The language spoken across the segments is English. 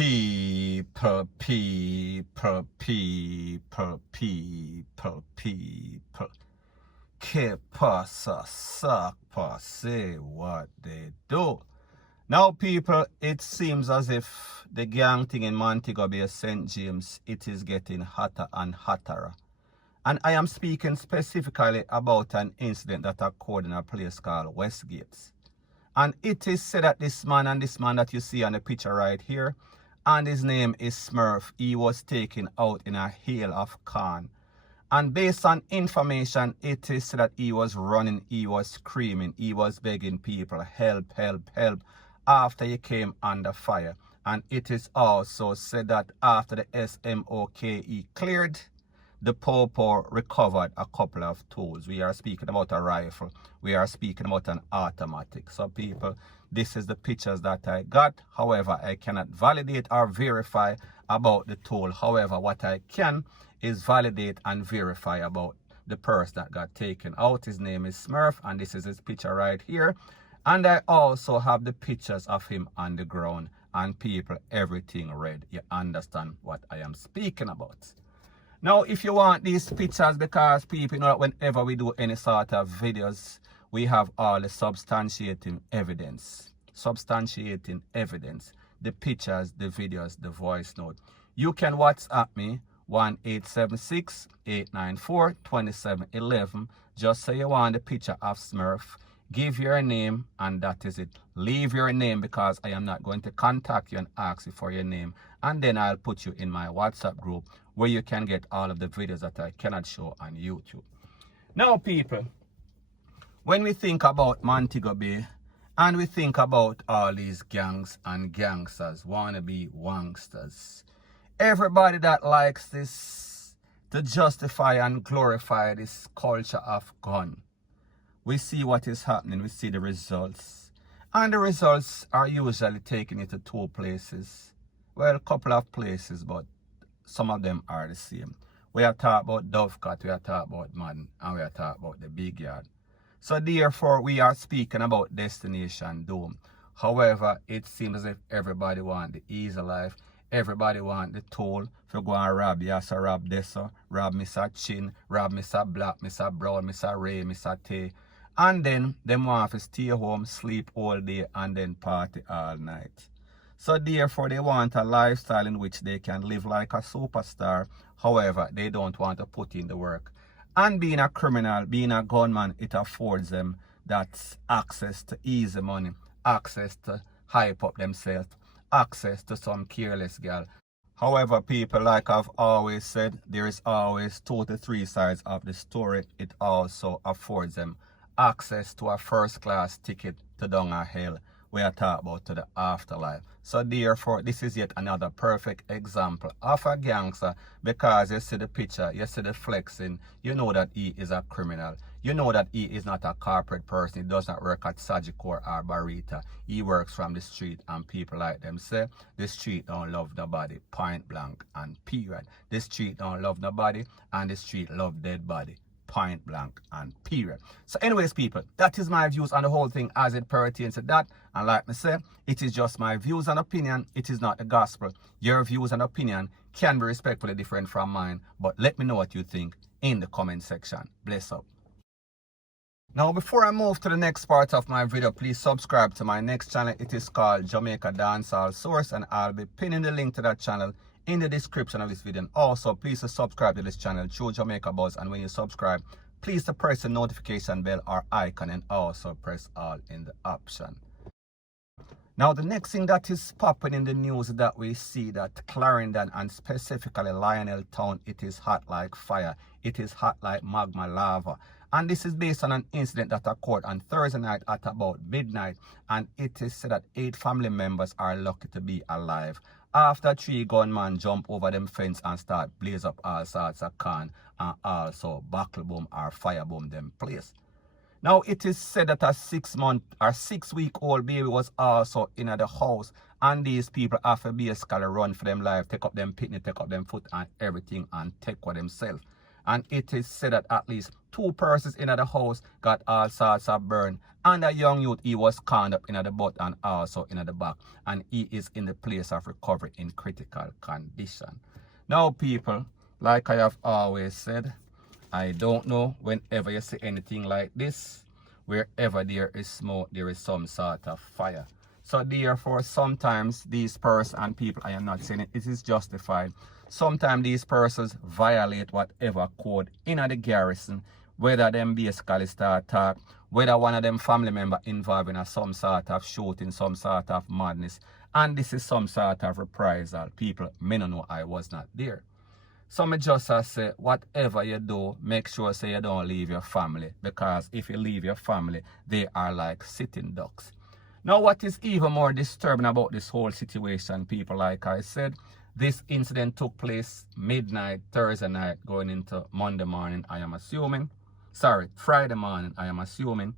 People, people, people, people, people. Que pasa, suck, say what they do. Now, people, it seems as if the gang thing in Montego Bay, St. James, it is getting hotter and hotter. And I am speaking specifically about an incident that occurred in a place called Westgate. And it is said that this man that you see on the picture right here, and his name is Smurf, he was taken out in a hail of corn. And based on information, it is said that he was running, he was screaming, he was begging people, help, help, help, after he came under fire. And it is also said that after the SMOKE cleared, the Popo recovered a couple of tools. We are speaking about a rifle. We are speaking about an automatic. So people, this is the pictures that I got. However, I cannot validate or verify about the tool. However, what I can is validate and verify about the person that got taken out. His name is Smurf, and this is his picture right here. And I also have the pictures of him on the ground. And people, everything red. You understand what I am speaking about. Now, if you want these pictures, because people know that whenever we do any sort of videos, we have all the substantiating evidence. Substantiating evidence. The pictures, the videos, the voice note. You can WhatsApp me 1-876-894-2711. Just say you want the picture of Smurf. Give your name, and that is it. Leave your name, because I am not going to contact you and ask you for your name. And then I'll put you in my WhatsApp group where you can get all of the videos that I cannot show on YouTube. Now, people, when we think about Montego Bay and we think about all these gangs and gangsters, wannabe wangsters, everybody that likes this to justify and glorify this culture of gun, we see what is happening, we see the results. And the results are usually taken into two places. Well, a couple of places, but some of them are the same. We are talking about Dovecat, we are talking about Madden, and we are talking about the big yard. So therefore, we are speaking about Destination Doom. However, it seems as if everybody wants the easy life. Everybody wants the tool. If you go and rob, you have to rob this, rob Mr. Chin, rob Mr. Black, Mr. Brown, Mr. Ray, Mr. Tay. And then them want to stay home, sleep all day, and then party all night. So therefore, they want a lifestyle in which they can live like a superstar. However, they don't want to put in the work. And being a criminal, being a gunman, it affords them that access to easy money, access to hype up themselves, access to some careless girl. However, people, like I've always said, there is always 2 to 3 sides of the story. It also affords them access to a first-class ticket to down a hell. We are talking about to the afterlife. So therefore, this is yet another perfect example of a gangster, because you see the picture, you see the flexing, you know that he is a criminal. You know that he is not a corporate person. He does not work at Sagicor or Barita. He works from the street, and people like them say, the street don't love nobody, point blank and period. The street don't love nobody, and the street love dead body. Point blank and period. So anyways, people, that is my views on the whole thing as it pertains to that. And like I said, it is just my views and opinion. It is not the gospel. Your views and opinion can be respectfully different from mine, but let me know what you think in the comment section. Bless up. Now, before I move to the next part of my video, please subscribe to my next channel. It is called Jamaica Dancehall Source, and I'll be pinning the link to that channel in the description of this video. And also, please subscribe to this channel through Jamaica Buzz, and when you subscribe, please press the notification bell or icon, and also press all in the option. Now, the next thing that is popping in the news that we see that Clarendon, and specifically Lionel Town, it is hot like fire. It is hot like magma lava. And this is based on an incident that occurred on Thursday night at about midnight. And it is said that 8 family members are lucky to be alive after 3 gunmen jump over them fence and start blaze up all sorts of can, and also buckle boom or fire boom them place. Now, it is said that a 6-week-old baby was also in the house, and these people have to basically run for them life, take up them picnic, take up them foot and everything, and take for themselves. And it is said that at least 2 persons in the house got all sorts of burn. And a young youth, he was cornered up in the butt and also in the back. And he is in the place of recovery in critical condition. Now, people, like I have always said, I don't know, whenever you see anything like this, wherever there is smoke, there is some sort of fire. So therefore, sometimes these persons and people, I am not saying it is justified, sometimes these persons violate whatever code in the garrison, whether them basically start talk, whether one of them family member involved in some sort of shooting, some sort of madness, and this is some sort of reprisal. People, me no know, I was not there. So me just say, whatever you do, make sure say you don't leave your family, because if you leave your family, they are like sitting ducks. Now, what is even more disturbing about this whole situation, people, like I said, this incident took place midnight, Thursday night, going into Monday morning, I am assuming. Sorry, Friday morning, I am assuming.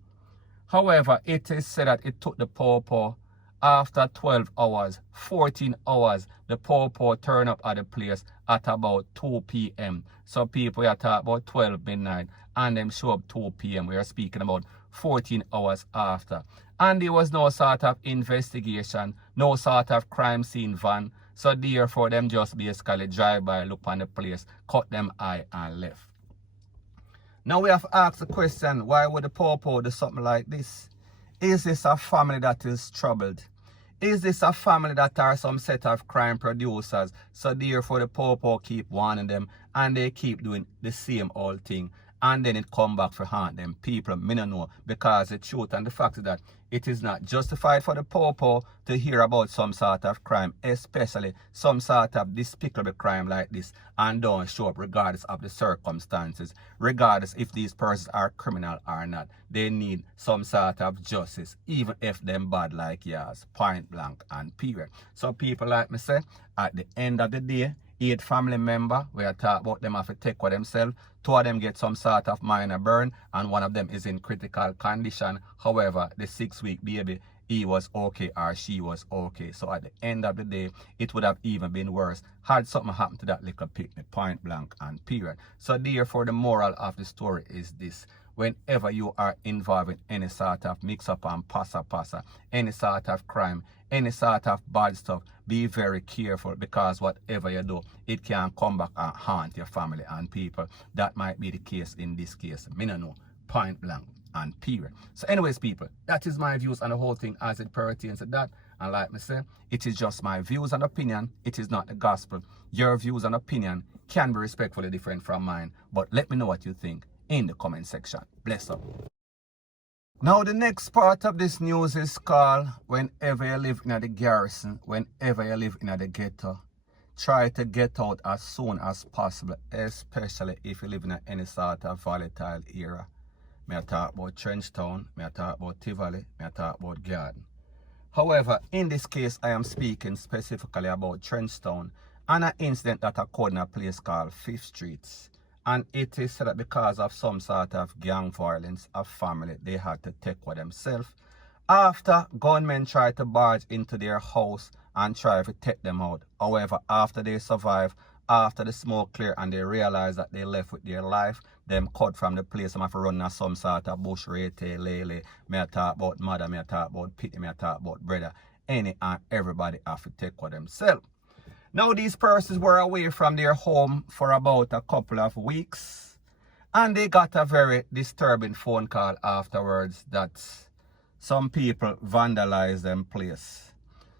However, it is said that it took the Popo after 12 hours, 14 hours, the Popo turned up at the place at about 2 p.m. So people are talking about 12 midnight and them show up 2 p.m. We are speaking about 14 hours after. And there was no sort of investigation, no sort of crime scene van. So therefore, them just basically drive by, look on the place, cut them eye and left. Now we have asked the question, why would the Popo do something like this? Is this a family that is troubled? Is this a family that are some set of crime producers? So therefore the Popo keep warning them and they keep doing the same old thing. And then it come back for haunt them. People, me no know, because the truth and the fact is that it is not justified for the Popo to hear about some sort of crime, especially some sort of despicable crime like this, and don't show up regardless of the circumstances, regardless if these persons are criminal or not. They need some sort of justice, even if them bad like yours, point blank and period. So people, like me say, at the end of the day, 8 family member, we are talking about them have to take for themselves. 2 of them get some sort of minor burn, and 1 of them is in critical condition. However, the 6-week baby, he was okay or she was okay. So at the end of the day, it would have even been worse had something happened to that little picnic, point blank and period. So therefore, the moral of the story is this. Whenever you are involved in any sort of mix-up and passa, any sort of crime, any sort of bad stuff, be very careful, because whatever you do, it can come back and haunt your family and people. That might be the case in this case. Me no know, point blank and period. So anyways, people, that is my views on the whole thing as it pertains to that. And like me say, it is just my views and opinion. It is not the gospel. Your views and opinion can be respectfully different from mine. But let me know what you think in the comment section. Bless up. Now the next part of this news is called, whenever you live in the garrison, whenever you live in the ghetto, try to get out as soon as possible, especially if you live in any sort of volatile area. May I talk about Trenchtown, may I talk about Tivoli, may I talk about Garden. However, in this case, I am speaking specifically about Trenchtown and an incident that occurred in a place called 5th Street. And it is said that because of some sort of gang violence, a family, they had to take for themselves. After gunmen tried to barge into their house and try to take them out. However, after they survive, after the smoke clear and they realize that they left with their life, them cut from the place. I'm have to run some sort of bush rate, lele. May I talk about mother, may I talk about pity, may I talk about brother. Any and everybody have to take for themselves. Now these persons were away from their home for about a couple of weeks, and they got a very disturbing phone call afterwards that some people vandalized them place.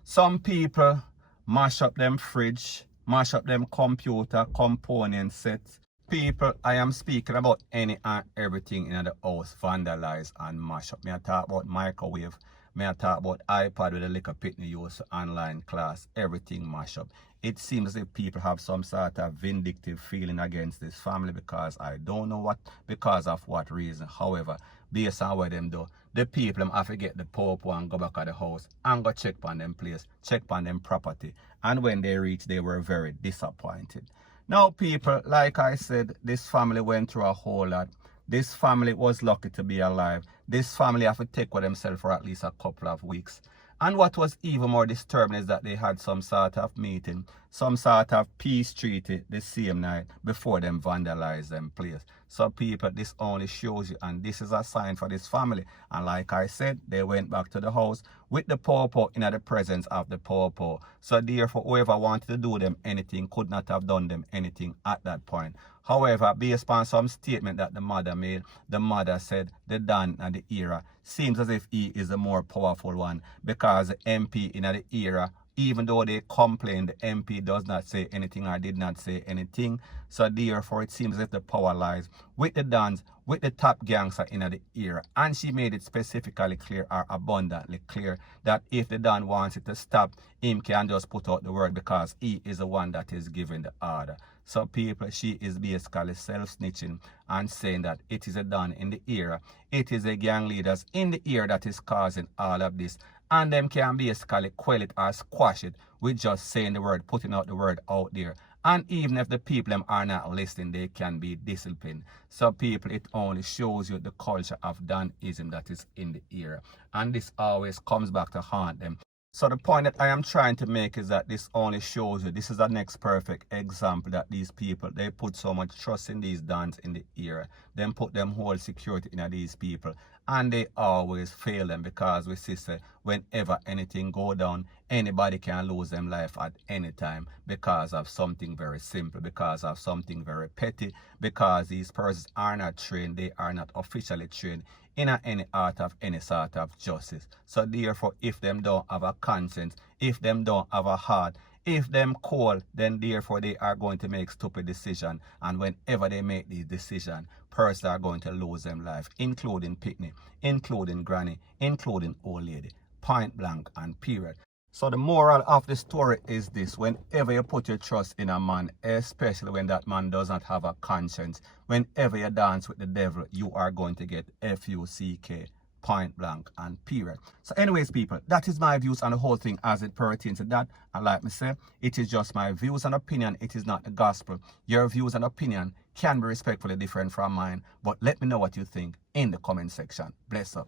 Some people mash up them fridge, mash up them computer component sets. People, I am speaking about any and everything in the house vandalized and mash up. May I talk about microwave, may I talk about iPad with a little pitney use online class, everything mash up. It seems as if people have some sort of vindictive feeling against this family, because I don't know what, because of what reason. However, based on what them do, the people have to get the Pope and go back at the house and go check on them place, check on them property. And when they reached, they were very disappointed. Now people, like I said, this family went through a whole lot. This family was lucky to be alive. This family have to take with themselves for at least a couple of weeks. And what was even more disturbing is that they had some sort of meeting, some sort of peace treaty the same night before them vandalized them place. So people, this only shows you, and this is a sign for this family. And like I said, they went back to the house with the pawpaw in the presence of the pawpaw. So therefore, whoever wanted to do them anything could not have done them anything at that point. However, based on some statement that the mother made, the mother said the Don and the era seems as if he is the more powerful one, because the MP in the era, even though they complain, the MP does not say anything or did not say anything. So therefore, it seems as if the power lies with the Dons, with the top gangster in the era. And she made it specifically clear, or abundantly clear, that if the Don wants it to stop, him can just put out the word, because he is the one that is giving the order. So people, she is basically self-snitching and saying that it is a Don in the era, it is the gang leaders in the era that is causing all of this. And them can basically quell it or squash it with just saying the word, putting out the word out there. And even if the people them are not listening, they can be disciplined. So people, it only shows you the culture of Donism that is in the era. And this always comes back to haunt them. So the point that I am trying to make is that this only shows you, this is the next perfect example that these people, they put so much trust in these Dons in the era. Then put them whole security in these people. And they always fail them, because we see whenever anything go down, anybody can lose them life at any time because of something very simple, because of something very petty, because these persons are not trained, they are not officially trained in any art of any sort of justice. So therefore, if them don't have a conscience, if them don't have a heart, if them cold, then therefore they are going to make stupid decisions. And whenever they make these decisions, persons are going to lose them life, including Pitney, including Granny, including old lady, point blank and period. So the moral of the story is this: whenever you put your trust in a man, especially when that man does not have a conscience, whenever you dance with the devil, you are going to get FUCK, point blank and period. So anyways, people, that is my views on the whole thing as it pertains to that. And like me say, it is just my views and opinion, it is not the gospel. Your views and opinion can be respectfully different from mine, but let me know what you think in the comment section. Bless up.